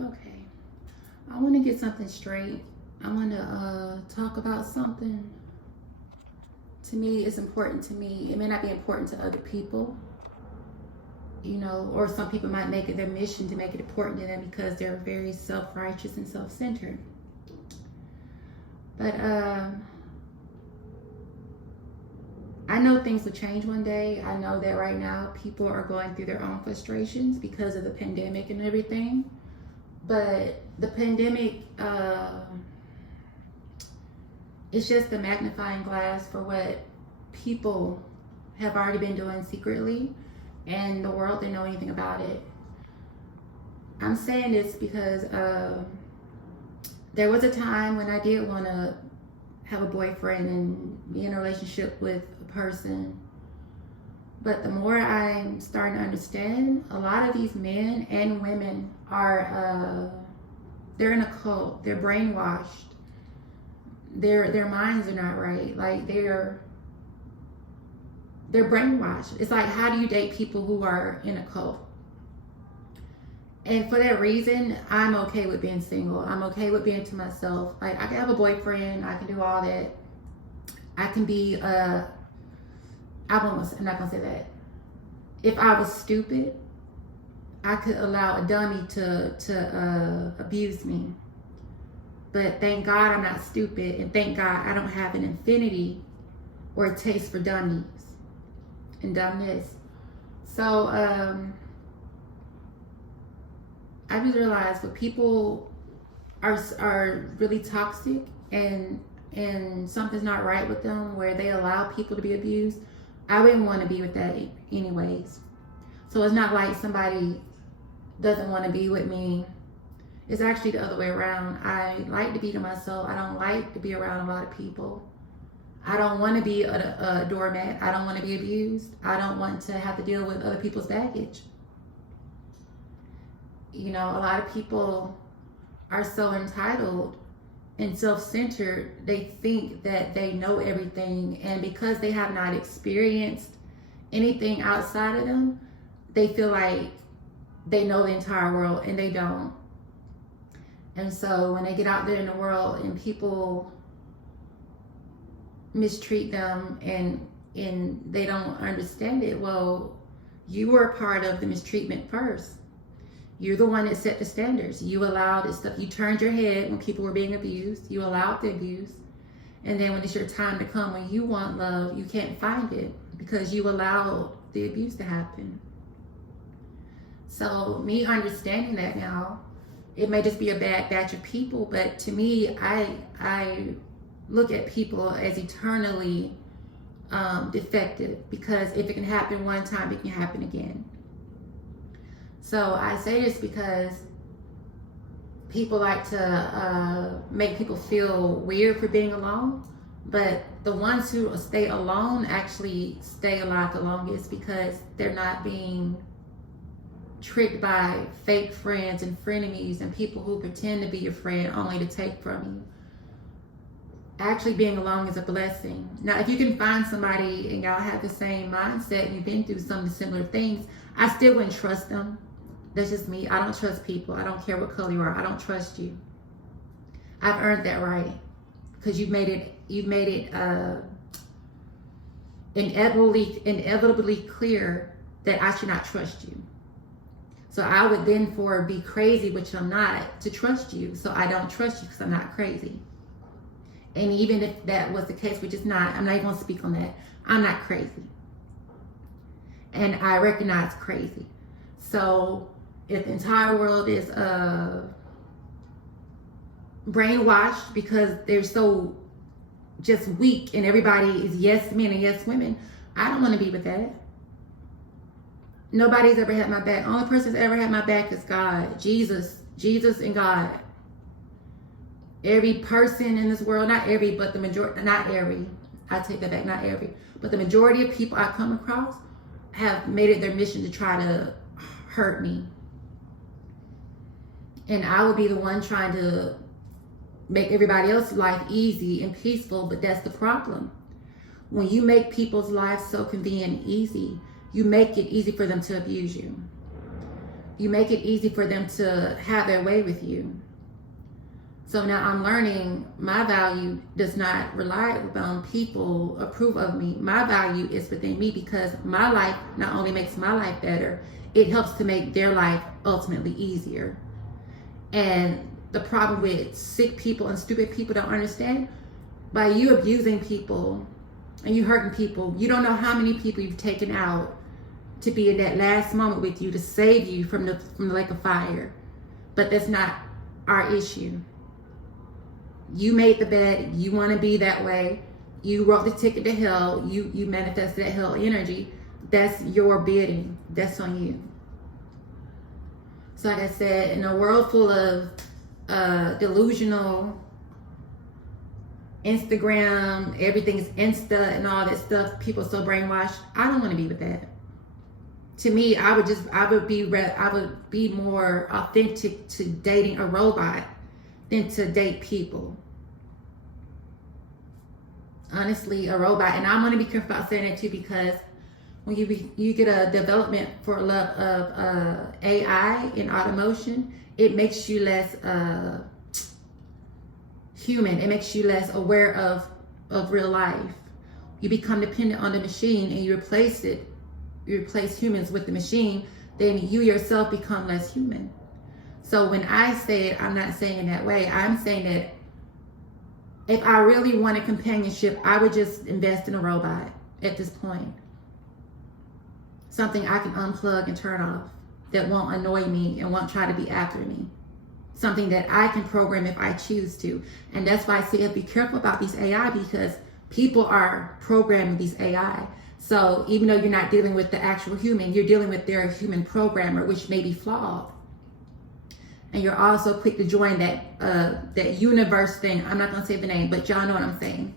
Okay, I want to get something straight. I want to talk about something. To me, it's important to me. It may not be important to other people, or some people might make it their mission to make it important to them because they're very self-righteous and self-centered. But I know things will change one day. I know that right now people are going through their own frustrations because of the pandemic and everything. But the pandemic, it's just a magnifying glass for what people have already been doing secretly, and the world didn't know anything about it. I'm saying this because there was a time when I did want to have a boyfriend and be in a relationship with a person. But the more I'm starting to understand, a lot of these men and women are, they're in a cult. They're brainwashed. Their minds are not right. Like they're brainwashed. It's like, how do you date people who are in a cult? And for that reason, I'm okay with being single. I'm okay with being to myself. Like I can have a boyfriend. I can do all that. I can be I'm not gonna say that. If I was stupid, I could allow a dummy to abuse me. But thank God I'm not stupid, and thank God I don't have an infinity or a taste for dummies and dumbness. So I just realized when people are really toxic and something's not right with them, where they allow people to be abused, I wouldn't want to be with that anyways. So it's not like somebody doesn't want to be with me. It's actually the other way around. I like to be to myself. I don't like to be around a lot of people. I don't want to be a doormat. I don't want to be abused. I don't want to have to deal with other people's baggage. A lot of people are so entitled and self-centered. They think that they know everything, and because they have not experienced anything outside of them, they feel like they know the entire world, and they don't. And so when they get out there in the world and people mistreat them and they don't understand it, well, you were a part of the mistreatment first. You're the one that set the standards. You allowed this stuff. You turned your head when people were being abused. You allowed the abuse. And then when it's your time to come, when you want love, you can't find it because you allowed the abuse to happen. So me understanding that now, it may just be a bad batch of people, but to me, I look at people as eternally defective, because if it can happen one time, it can happen again. So I say this because people like to make people feel weird for being alone, but the ones who stay alone actually stay alive the longest because they're not being tricked by fake friends and frenemies and people who pretend to be your friend only to take from you. Actually being alone is a blessing. Now, if you can find somebody and y'all have the same mindset and you've been through some similar things, I still wouldn't trust them. That's just me. I don't trust people. I don't care what color you are. I don't trust you. I've earned that right because you've made it inevitably clear that I should not trust you. So I would then be crazy, which I'm not, to trust you. So I don't trust you because I'm not crazy. And even if that was the case, which is not, I'm not even going to speak on that. I'm not crazy. And I recognize crazy. So if the entire world is brainwashed because they're so just weak and everybody is yes men and yes women, I don't want to be with that. Nobody's ever had my back. Only person that's ever had my back is God, Jesus and God. Every person in this world, not every, but the majority, not every, I take that back, not every, but the majority of people I come across have made it their mission to try to hurt me. And I would be the one trying to make everybody else's life easy and peaceful, but that's the problem. When you make people's lives so convenient and easy, you make it easy for them to abuse you. you make it easy for them to have their way with you. So now I'm learning my value does not rely on people approve of me. My value is within me, because my life not only makes my life better, it helps to make their life ultimately easier. And the problem with sick people and stupid people don't understand, by you abusing people and you hurting people, you don't know how many people you've taken out to be in that last moment with you to save you from the lake of fire. But that's not our issue. You made the bed, you want to be that way, you wrote the ticket to hell, you manifested that hell energy. That's your bidding. That's on you. So like I said, in a world full of delusional Instagram, everything's Insta and all that stuff, people so brainwashed, I don't want to be with that. To me, I would be more authentic to dating a robot than to date people. Honestly, a robot, and I'm going to be careful about saying that too, because when you get a development for love of AI in automotion, it makes you less human. It makes you less aware of real life. You become dependent on the machine and you replace humans with the machine, then you yourself become less human. So when I say it, I'm not saying it that way. I'm saying that if I really wanted companionship, I would just invest in a robot at this point. Something I can unplug and turn off that won't annoy me and won't try to be after me. Something that I can program if I choose to. And that's why I say be careful about these AI, because people are programming these AI. So even though you're not dealing with the actual human, you're dealing with their human programmer, which may be flawed. And you're also quick to join that universe thing. I'm not going to say the name, but y'all know what I'm saying.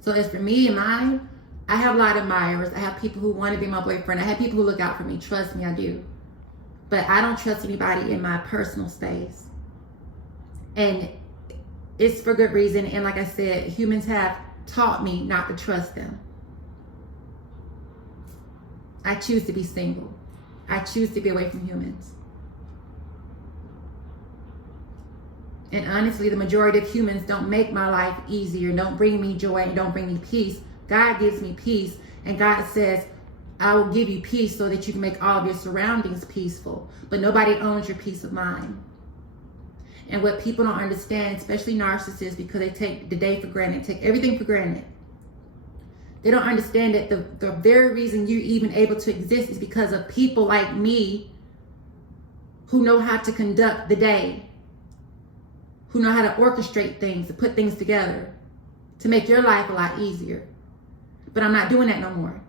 So as for me and mine, I have a lot of admirers. I have people who want to be my boyfriend. I have people who look out for me. Trust me, I do. But I don't trust anybody in my personal space. And it's for good reason. And like I said, humans have taught me not to trust them. I choose to be single. I choose to be away from humans. And honestly, the majority of humans don't make my life easier, don't bring me joy, and don't bring me peace. God gives me peace, and God says, I will give you peace so that you can make all of your surroundings peaceful. But nobody owns your peace of mind. And what people don't understand, especially narcissists, because they take the day for granted, take everything for granted. They don't understand that the very reason you're even able to exist is because of people like me who know how to conduct the day, who know how to orchestrate things, to put things together, to make your life a lot easier. But I'm not doing that no more.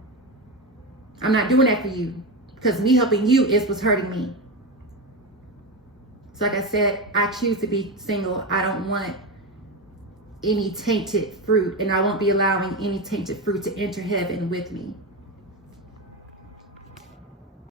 I'm not doing that for you, because me helping you is what's hurting me. So like I said, I choose to be single. I don't want any tainted fruit, and I won't be allowing any tainted fruit to enter heaven with me.